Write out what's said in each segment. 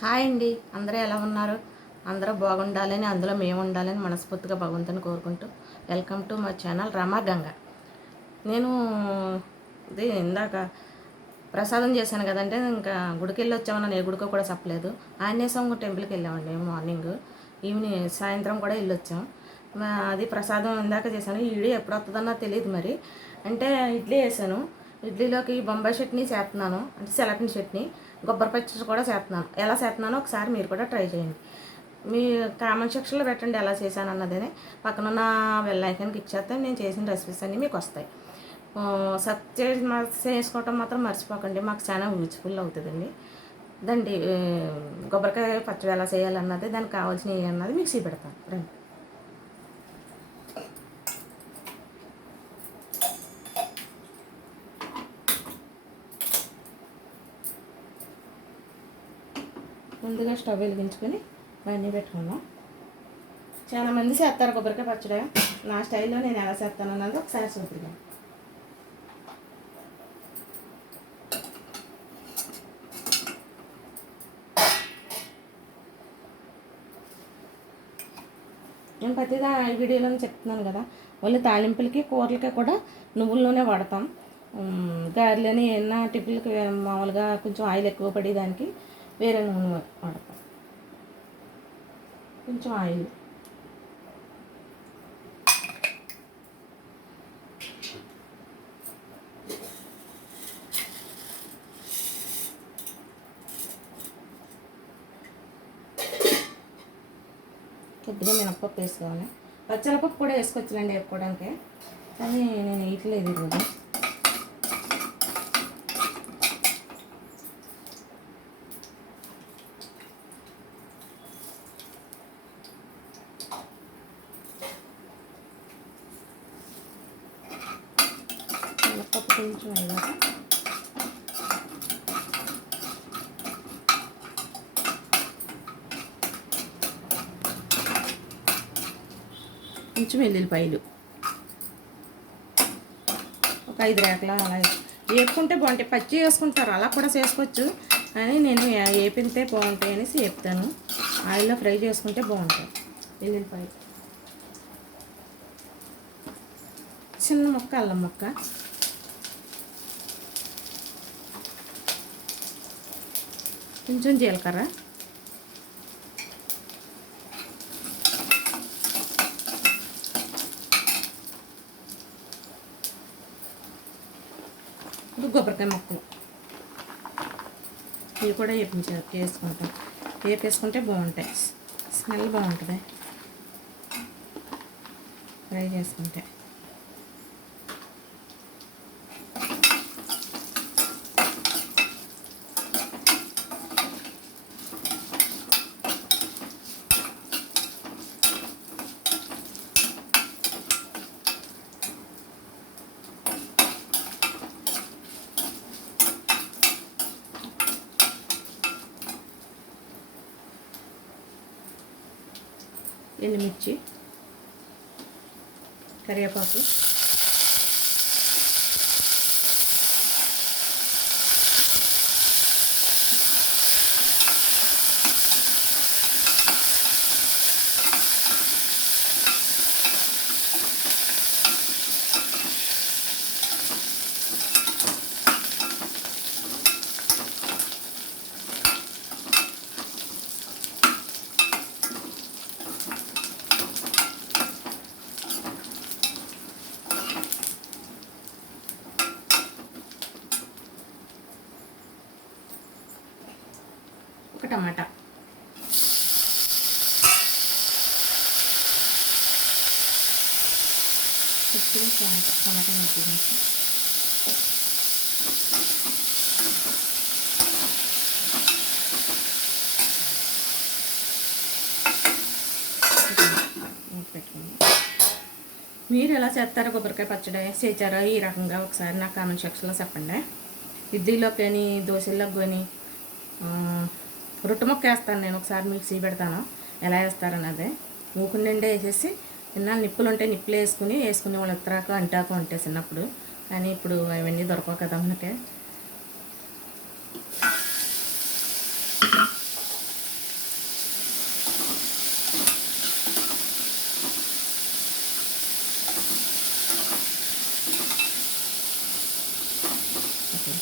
Hi అండి, అందరూ ఎలా ఉన్నారు? అందరూ బాగుండాలని, అందులో మేము ఉండాలని మనస్ఫూర్తిగా భగవంతుని కోరుకుంటూ వెల్కమ్ టు మై ఛానల్ రమా గంగ. నేను ఇది ఇందాక ప్రసాదం చేశాను కదంటే, ఇంకా గుడికి వెళ్ళి వచ్చామని ఏ గుడికో కూడా చెప్పలేదు. ఆంజనేయ స్వామి టెంపుల్కి వెళ్ళామండి మార్నింగ్. ఈవినింగ్ సాయంత్రం కూడా వెళ్ళొచ్చాం. అది ప్రసాదం ఇందాక చేశాను. ఈ వీడియో ఎప్పుడు వస్తుందన్నా తెలియదు మరి. అంటే ఇడ్లీ వేసాను. ఇడ్లీలోకి బొంబాయి చట్నీ చేస్తున్నాను, అంటే సెలపిన చట్నీ, కొబ్బరి పచ్చడి కూడా చేస్తున్నాను. ఎలా చేస్తున్నానో ఒకసారి మీరు కూడా ట్రై చేయండి. మీ కామెంట్ సెక్షన్లో పెట్టండి ఎలా చేశాను అన్నదని. పక్కనున్న బెల్ ఐకాన్కి ఇచ్చేస్తే నేను చేసిన రెసిపీస్ అన్నీ మీకు వస్తాయి. సబ్స్క్రైబ్ చేసుకోవటం మాత్రం మర్చిపోకండి, మాకు చాలా యూజ్ఫుల్ అవుతుందండి. దండి కొబ్బరికాయ పచ్చడి ఎలా చేయాలన్నది, దానికి కావాల్సినవి అన్నది మిక్సీ పెడతాను రండి. ముందుగా స్టవ్ వెలిగించుకొని అవన్నీ పెట్టుకుందాం. చాలామంది చేస్తారు కొబ్బరికాయ పచ్చడి. నా స్టైల్లో నేను ఎలా చేస్తాను అన్నది ఒకసారి చూద్దాం. నేను ప్రతిగా ఈ వీడియోలో చెప్తున్నాను కదా, వాళ్ళు తాలింపులకి కూరలకి కూడా నువ్వుల నూనె వాడతాం. గారెలని ఏమన్నా టిఫిన్లకి మామూలుగా కొంచెం ఆయిల్ ఎక్కువ పడేదానికి వేరే నూనె వాడతాం. కొంచెం ఆయిల్, కొద్దిగా మినప్పప్పు వేసుకోవాలి. పచ్చలపప్పు కూడా వేసుకోవచ్చులేండి వేపుకోవడానికి, కానీ నేను వేయట్లేదు ఈరోజు. మినప్పప్పు కొంచెం వేయాలి. కొంచెం వెల్లుల్లిపాయలు ఒక 5 రేకల అలా వేపుకుంటే బాగుంటాయి. పచ్చి వేసుకుంటారు, అలా కూడా చేసుకోవచ్చు, కానీ నేను వేపితే బాగుంటాయి అనేసి వేపుతాను. ఆయిల్లో ఫ్రై చేసుకుంటే బాగుంటాయి. వెల్లుల్లిపాయ, చిన్న ముక్క అల్లం ముక్క, కొంచెం జీలకర్ర, కొబ్బరికాయ ముక్కలు ఇవి కూడా వేసుకుంటాం. వేపేసుకుంటే బాగుంటాయి, స్మెల్ బాగుంటుంది ఫ్రై చేసుకుంటే. ఎండుమిర్చి, కరివేపాకు, ఒక టమాటా, టమాటా మగ్గించి పెట్టుకుందాం. మీరు ఎలా చేస్తారో కొబ్బరికాయ పచ్చడి చేశారో ఈ రకంగా ఒకసారి నాకు కామెంట్ సెక్షన్లో చెప్పండి. ఇడ్లీలోకి కానీ దోశల్లోకి కానీ రొట్టె ముక్క వేస్తాను నేను. ఒకసారి మిక్సీ పెడతాను ఎలా వేస్తారన్నదే. మూకుని నిండా వేసేసి తిన్నాను. నిప్పులు ఉంటే నిప్పులు వేసుకుని వాళ్ళు ఎత్తరాకు అంటాకు ఉంటే చిన్నప్పుడు, కానీ ఇప్పుడు అవన్నీ దొరకవు కదా మనకి. అది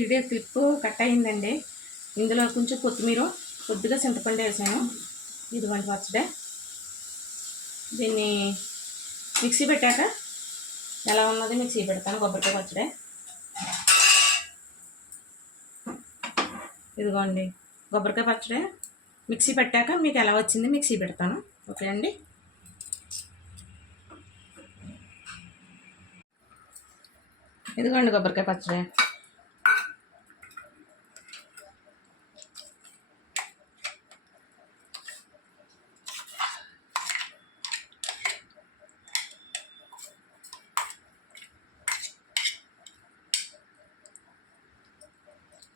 వీడియో క్లిప్ కట్ అయిందండి. ఇందులో కొంచెం కొత్తిమీర, కొద్దిగా చింతపండు వేసాను. ఇదిగోండి పచ్చడి. దీన్ని మిక్సీ పెట్టాక ఎలా ఉన్నది మిక్సీ పెడతాను. కొబ్బరికాయ పచ్చడి ఇదిగోండి. కొబ్బరికాయ పచ్చడి మిక్సీ పెట్టాక మీకు ఎలా వచ్చింది మిక్సీ పెడతాను. ఓకే అండి. ఇదిగోండి కొబ్బరికాయ పచ్చడి.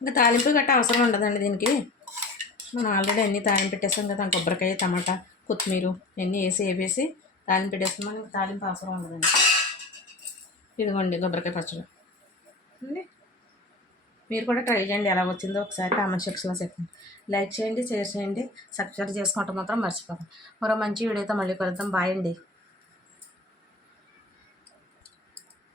ఇంకా తాలింపు గట్ట అవసరం ఉండదండి దీనికి. మనం ఆల్రెడీ అన్నీ తాలింపు పెట్టేస్తాం కదా. కొబ్బరికాయ, టమాటా, కొత్తిమీర అన్నీ వేసి తాలింపు పెట్టేస్తాం. మనకి తాలింపు అవసరం ఉండదండి. ఇదిగోండి కొబ్బరికాయ పచ్చడి అండి. మీరు కూడా ట్రై చేయండి. ఎలా వచ్చిందో ఒకసారి కామెంట్ సెక్షన్లో చెప్పండి. లైక్ చేయండి, షేర్ చేయండి, సబ్స్క్రైబ్ చేసుకోవటం మాత్రం మర్చిపోకండి. మరో మంచి వీడియోతో మళ్ళీ కలుద్దాం. బాయ్ అండి.